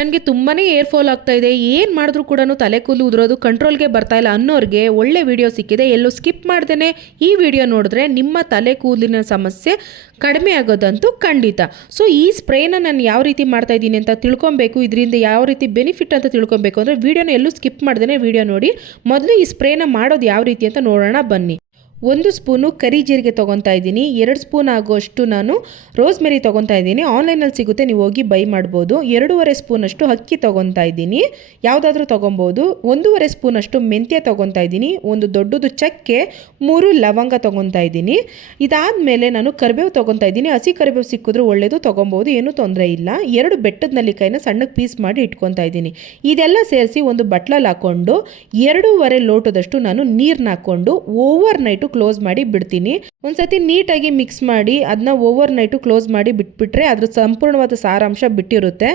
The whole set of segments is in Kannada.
ನನಗೆ ತುಂಬಾ ಏರ್ ಫಾಲ್ ಆಗ್ತಾ ಇದೆ, ಏನು ಮಾಡಿದ್ರು ಕೂಡ ತಲೆ ಕೂದಲು ಉದುರೋದು ಕಂಟ್ರೋಲ್ಗೆ ಬರ್ತಾ ಇಲ್ಲ ಅನ್ನೋರಿಗೆ ಒಳ್ಳೆ ವಿಡಿಯೋ ಸಿಕ್ಕಿದೆ. ಎಲ್ಲೂ ಸ್ಕಿಪ್ ಮಾಡ್ದೇ ಈ ವಿಡಿಯೋ ನೋಡಿದ್ರೆ ನಿಮ್ಮ ತಲೆ ಕೂದಲಿನ ಸಮಸ್ಯೆ ಕಡಿಮೆ ಆಗೋದಂತೂ ಖಂಡಿತ. ಸೊ ಈ ಸ್ಪ್ರೇನ ನಾನು ಯಾವ ರೀತಿ ಮಾಡ್ತಾ ಇದ್ದೀನಿ ಅಂತ ತಿಳ್ಕೊಬೇಕು, ಇದರಿಂದ ಯಾವ ರೀತಿ ಬೆನಿಫಿಟ್ ಅಂತ ತಿಳ್ಕೊಬೇಕು ಅಂದರೆ ವಿಡಿಯೋನ ಎಲ್ಲೂ ಸ್ಕಿಪ್ ಮಾಡ್ದೇ ವಿಡಿಯೋ ನೋಡಿ. ಮೊದಲು ಈ ಸ್ಪ್ರೇನ ಮಾಡೋದು ಯಾವ ರೀತಿ ಅಂತ ನೋಡೋಣ ಬನ್ನಿ. 1 ಸ್ಪೂನು ಕರಿ ಜೀರಿಗೆ ತೊಗೊತಾ ಇದ್ದೀನಿ. 2 ಸ್ಪೂನ್ ಆಗೋಷ್ಟು ನಾನು ರೋಸ್ಮೆರಿ ತೊಗೊತಾ ಇದ್ದೀನಿ. ಆನ್ಲೈನಲ್ಲಿ ಸಿಗುತ್ತೆ, ನೀವು ಹೋಗಿ ಬೈ ಮಾಡ್ಬೋದು. 2.5 ಸ್ಪೂನಷ್ಟು ಅಕ್ಕಿ ತೊಗೊತಾ ಇದ್ದೀನಿ, ಯಾವುದಾದ್ರೂ ತೊಗೊಬೋದು. 1.5 ಸ್ಪೂನಷ್ಟು ಮೆಂತ್ಯ ತೊಗೊತಾ ಇದ್ದೀನಿ. ಒಂದು ದೊಡ್ಡದು ಚಕ್ಕೆ, 3 ಲವಂಗ ತೊಗೊತಾ ಇದ್ದೀನಿ. ಇದಾದಮೇಲೆ ನಾನು ಕರಿಬೇವು ತೊಗೊತಾ ಇದ್ದೀನಿ. ಹಸಿ ಕರಿಬೇವು ಸಿಕ್ಕಿದ್ರೂ ಒಳ್ಳೆಯದು, ತೊಗೊಬೋದು, ಏನೂ ತೊಂದರೆ ಇಲ್ಲ. 2 ಬೆಟ್ಟದ ನೆಲ್ಲಿಕಾಯಿನ ಸಣ್ಣಗೆ ಪೀಸ್ ಮಾಡಿ ಇಟ್ಕೊತಾ ಇದ್ದೀನಿ. ಇದೆಲ್ಲ ಸೇರಿಸಿ ಒಂದು ಬಟ್ಲಲ್ಲಿ ಹಾಕ್ಕೊಂಡು 2.5 ಲೋಟದಷ್ಟು ನಾನು ನೀರನ್ನ ಹಾಕ್ಕೊಂಡು ಓವರ್ ನೈಟು ಕ್ಲೋಸ್ ಮಾಡಿ ಬಿಡ್ತೀನಿ. ಒಂದ್ಸತಿ ನೀಟಾಗಿ ಮಿಕ್ಸ್ ಮಾಡಿ ಅದನ್ನ ಓವರ್ ನೈಟು ಕ್ಲೋಸ್ ಮಾಡಿ ಬಿಟ್ಬಿಟ್ರೆ ಅದ್ರ ಸಂಪೂರ್ಣವಾದ ಸಾರಾಂಶ ಬಿಟ್ಟಿರುತ್ತೆ.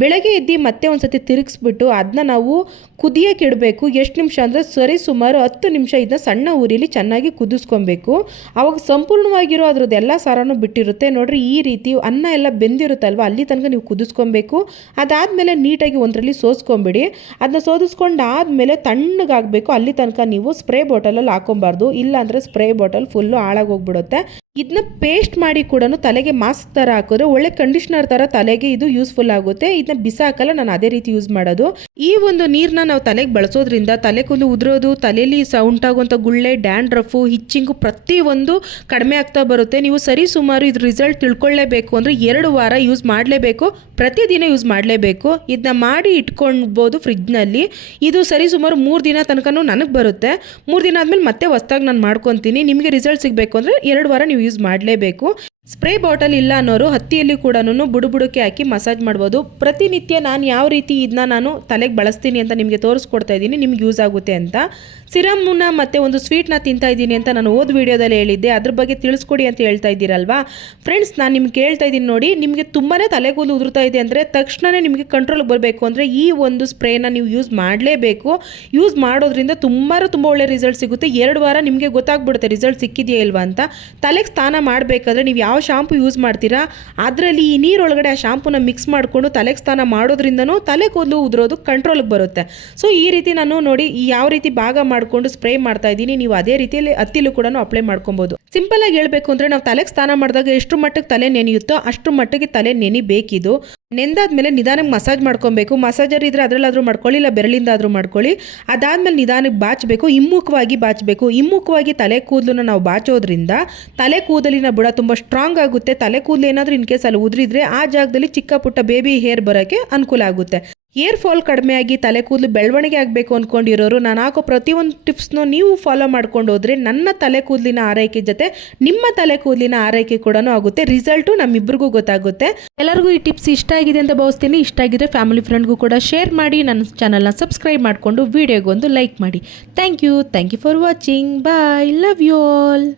ಬೆಳಗ್ಗೆ ಎದ್ದು ಮತ್ತೆ ಒಂದ್ಸತಿ ತಿರುಗಿಸ್ಬಿಟ್ಟು ಅದನ್ನ ನಾವು ಕುದಿಯೋಕೆ ಇಡಬೇಕು. ಎಷ್ಟು ನಿಮಿಷ ಅಂದರೆ ಸರಿ ಸುಮಾರು 10 ನಿಮಿಷ ಇದನ್ನ ಸಣ್ಣ ಉರಿಲಿ ಚೆನ್ನಾಗಿ ಕುದಿಸ್ಕೊಬೇಕು. ಆವಾಗ ಸಂಪೂರ್ಣವಾಗಿರೋ ಅದ್ರದ್ದೆಲ್ಲ ಸಾರನೂ ಬಿಟ್ಟಿರುತ್ತೆ. ನೋಡ್ರಿ, ಈ ರೀತಿ ಅನ್ನ ಎಲ್ಲ ಬೆಂದಿರುತ್ತಲ್ವ ಅಲ್ಲಿ ತನಕ ನೀವು ಕುದಿಸ್ಕೊಬೇಕು. ಅದಾದಮೇಲೆ ನೀಟಾಗಿ ಒಂದರಲ್ಲಿ ಸೋಸ್ಕೊಂಬಿಡಿ. ಅದನ್ನ ಸೋದಿಸ್ಕೊಂಡಾದ್ಮೇಲೆ ತಣ್ಣಗಾಗಬೇಕು, ಅಲ್ಲಿ ತನಕ ನೀವು ಸ್ಪ್ರೇ ಬಾಟಲಲ್ಲಿ ಹಾಕೊಬಾರ್ದು, ಇಲ್ಲಾಂದರೆ ಸ್ಪ್ರೇ ಬಾಟಲ್ ಫುಲ್ಲು ಹಾಳಾಗೋಗ್ಬಿಡುತ್ತೆ. ಇದನ್ನ ಪೇಸ್ಟ್ ಮಾಡಿ ಕೂಡ ತಲೆಗೆ ಮಾಸ್ಕ್ ಥರ ಹಾಕಿದ್ರೆ ಒಳ್ಳೆ ಕಂಡೀಷ್ನರ್ ಥರ ತಲೆಗೆ ಇದು ಯೂಸ್ಫುಲ್ ಆಗುತ್ತೆ. ಇದನ್ನ ಬಿಸಾಕಲ್ಲ, ನಾನು ಅದೇ ರೀತಿ ಯೂಸ್ ಮಾಡೋದು. ಈ ಒಂದು ನೀರನ್ನ ನಾವು ತಲೆಗೆ ಬಳಸೋದ್ರಿಂದ ತಲೆ ಕೂದಲು ಉದುರೋದು, ತಲೆಯಲ್ಲಿ ಉಂಟಾಗುವಂಥ ಗುಳ್ಳೆ, ಡ್ಯಾಂಡ್ರಫು, ಹಿಚ್ಚಿಂಗು ಪ್ರತಿಯೊಂದು ಕಡಿಮೆ ಆಗ್ತಾ ಬರುತ್ತೆ. ನೀವು ಸರಿ ಸುಮಾರು ಇದ್ರ ರಿಸಲ್ಟ್ ತಿಳ್ಕೊಳ್ಳೇಬೇಕು ಅಂದರೆ 2 ವಾರ ಯೂಸ್ ಮಾಡಲೇಬೇಕು, ಪ್ರತಿದಿನ ಯೂಸ್ ಮಾಡಲೇಬೇಕು. ಇದನ್ನ ಮಾಡಿ ಇಟ್ಕೊಳ್ಬೋದು ಫ್ರಿಜ್ನಲ್ಲಿ. ಇದು ಸರಿ ಸುಮಾರು 3 ದಿನ ತನಕನೂ ನನಗೆ ಬರುತ್ತೆ. 3 ದಿನ ಆದಮೇಲೆ ಮತ್ತೆ ಹೊಸ್ದಾಗಿ ನಾನು ಮಾಡ್ಕೊತೀನಿ. ನಿಮಗೆ ರಿಸಲ್ಟ್ ಸಿಗಬೇಕು ಅಂದರೆ 2 ವಾರ ನೀವು ಯೂಸ್ ಮಾಡಲೇಬೇಕು. ಸ್ಪ್ರೇ ಬಾಟಲ್ ಇಲ್ಲ ಅನ್ನೋರು ಹತ್ತಿಯಲ್ಲಿ ಕೂಡ ಬುಡಕ್ಕೆ ಹಾಕಿ ಮಸಾಜ್ ಮಾಡ್ಬೋದು. ಪ್ರತಿನಿತ್ಯ ನಾನು ಯಾವ ರೀತಿ ಇದನ್ನ ನಾನು ತಲೆಗೆ ಬಳಸ್ತೀನಿ ಅಂತ ನಿಮಗೆ ತೋರಿಸ್ಕೊಡ್ತಾ ಇದ್ದೀನಿ, ನಿಮ್ಗೆ ಯೂಸ್ ಆಗುತ್ತೆ ಅಂತ. ಸಿರಮ್ನ ಮತ್ತು ಒಂದು ಸ್ವೀಟ್ನ ತಿಂತಾ ಇದ್ದೀನಿ ಅಂತ ನಾನು ಓದ್ ವಿಡಿಯೋದಲ್ಲಿ ಹೇಳಿದ್ದೆ, ಅದ್ರ ಬಗ್ಗೆ ತಿಳಿಸ್ಕೊಡಿ ಅಂತ ಹೇಳ್ತಾ ಇದ್ದೀರಲ್ವಾ ಫ್ರೆಂಡ್ಸ್. ನಾನು ನಿಮ್ಗೆ ಹೇಳ್ತಾ ಇದ್ದೀನಿ ನೋಡಿ, ನಿಮಗೆ ತುಂಬಾ ತಲೆ ಕೂದಲು ಉದುರ್ತಾ ಇದೆ ಅಂದರೆ ತಕ್ಷಣವೇ ನಿಮಗೆ ಕಂಟ್ರೋಲ್ಗೆ ಬರಬೇಕು ಅಂದರೆ ಈ ಒಂದು ಸ್ಪ್ರೇನ ನೀವು ಯೂಸ್ ಮಾಡಲೇಬೇಕು. ಯೂಸ್ ಮಾಡೋದ್ರಿಂದ ತುಂಬ ಒಳ್ಳೆ ರಿಸಲ್ಟ್ ಸಿಗುತ್ತೆ. 2 ವಾರ ನಿಮಗೆ ಗೊತ್ತಾಗ್ಬಿಡುತ್ತೆ ರಿಸಲ್ಟ್ ಸಿಕ್ಕಿದೆಯಾ ಇಲ್ವಾ ಅಂತ. ತಲೆಗೆ ಸ್ನಾನ ಮಾಡಬೇಕಾದ್ರೆ ನೀವು ಯಾವ ಶಾಂಪು ಯೂಸ್ ಮಾಡ್ತೀರಾ ಅದರಲ್ಲಿ ಈ ನೀರೊಳಗಡೆ ಆ ಶಾಂಪೂನ ಮಿಕ್ಸ್ ಮಾಡಿಕೊಂಡು ತಲೆಗೆ ಸ್ನಾನ ಮಾಡೋದ್ರಿಂದನೂ ತಲೆ ಕೂದಲು ಉದುರೋದು ಕಂಟ್ರೋಲ್ಗೆ ಬರುತ್ತೆ. ಸೊ ಈ ರೀತಿ ನಾನು ನೋಡಿ ಯಾವ ರೀತಿ ಭಾಗ ಮಾಡಿಕೊಂಡು ಸ್ಪ್ರೇ ಮಾಡ್ತಾ ಇದ್ದೀನಿ, ನೀವು ಅದೇ ರೀತಿಯಲ್ಲಿ ಹತ್ತಿಲು ಕೂಡ ಅಪ್ಲೈ ಮಾಡ್ಕೊಬೋದು. ಸಿಂಪಲ್ ಆಗಿ ಹೇಳಬೇಕು ಅಂದರೆ ನಾವು ತಲೆಗೆ ಸ್ನಾನ ಮಾಡಿದಾಗ ಎಷ್ಟು ಮಟ್ಟಿಗೆ ತಲೆ ನೆನೆಯುತ್ತೋ ಅಷ್ಟು ಮಟ್ಟಿಗೆ ತಲೆ ನೆನಿಬೇಕಿದು. ನೆಂದಾದ್ಮೇಲೆ ನಿಧಾನಕ್ಕೆ ಮಸಾಜ್ ಮಾಡ್ಕೊಬೇಕು. ಮಸಾಜರ್ ಇದ್ರೆ ಅದರಲ್ಲಾದರೂ ಮಾಡ್ಕೊಳ್ಳಿ, ಇಲ್ಲ ಬೆರಳಿಂದಾದರೂ ಮಾಡ್ಕೊಳ್ಳಿ. ಅದಾದಮೇಲೆ ನಿಧಾನಕ್ಕೆ ಬಾಚಬೇಕು, ಹಿಮ್ಮುಖವಾಗಿ ಬಾಚಬೇಕು. ಹಿಮ್ಮುಖವಾಗಿ ತಲೆ ಕೂದಲನ್ನು ನಾವು ಬಾಚೋದ್ರಿಂದ ತಲೆ ಕೂದಲಿನ ಬುಡ ತುಂಬ ಸ್ಟ್ರಾಂಗ್ ಆಗುತ್ತೆ. ತಲೆ ಕೂದಲು ಏನಾದರೂ ಇನ್ ಕೇಸ್ ಅಲ್ಲಿ ಉದುರಿದ್ರೆ ಆ ಜಾಗದಲ್ಲಿ ಚಿಕ್ಕ ಪುಟ್ಟ ಬೇಬಿ ಹೇರ್ ಬರೋಕ್ಕೆ ಅನುಕೂಲ ಆಗುತ್ತೆ. ಏರ್ ಫಾಲ್ ಕಡಿಮೆ ಆಗಿ ತಲೆ ಕೂದಲು ಬೆಳವಣಿಗೆ ಆಗಬೇಕು ಅಂದ್ಕೊಂಡಿರೋರು ನಾನು ಹಾಕೋ ಪ್ರತಿಯೊಂದು ಟಿಪ್ಸ್ನೂ ನೀವು ಫಾಲೋ ಮಾಡ್ಕೊಂಡು ಹೋದರೆ ನನ್ನ ತಲೆ ಕೂದಲಿನ ಆರೈಕೆ ಜೊತೆ ನಿಮ್ಮ ತಲೆ ಕೂದಲಿನ ಆರೈಕೆ ಕೂಡ ಆಗುತ್ತೆ. ರಿಸಲ್ಟು ನಮ್ಮಿಬ್ಬರಿಗೂ ಗೊತ್ತಾಗುತ್ತೆ. ಎಲ್ಲರಿಗೂ ಈ ಟಿಪ್ಸ್ ಇಷ್ಟ ಆಗಿದೆ ಅಂತ ಭಾವಿಸ್ತೀನಿ. ಇಷ್ಟ ಆಗಿದ್ರೆ ಫ್ಯಾಮಿಲಿ ಫ್ರೆಂಡ್ಗೂ ಕೂಡ ಶೇರ್ ಮಾಡಿ, ನನ್ನ ಚಾನಲ್ನ ಸಬ್ಸ್ಕ್ರೈಬ್ ಮಾಡಿಕೊಂಡು ವಿಡಿಯೋಗೊಂದು ಲೈಕ್ ಮಾಡಿ. Thank you for watching. Bye, love you all.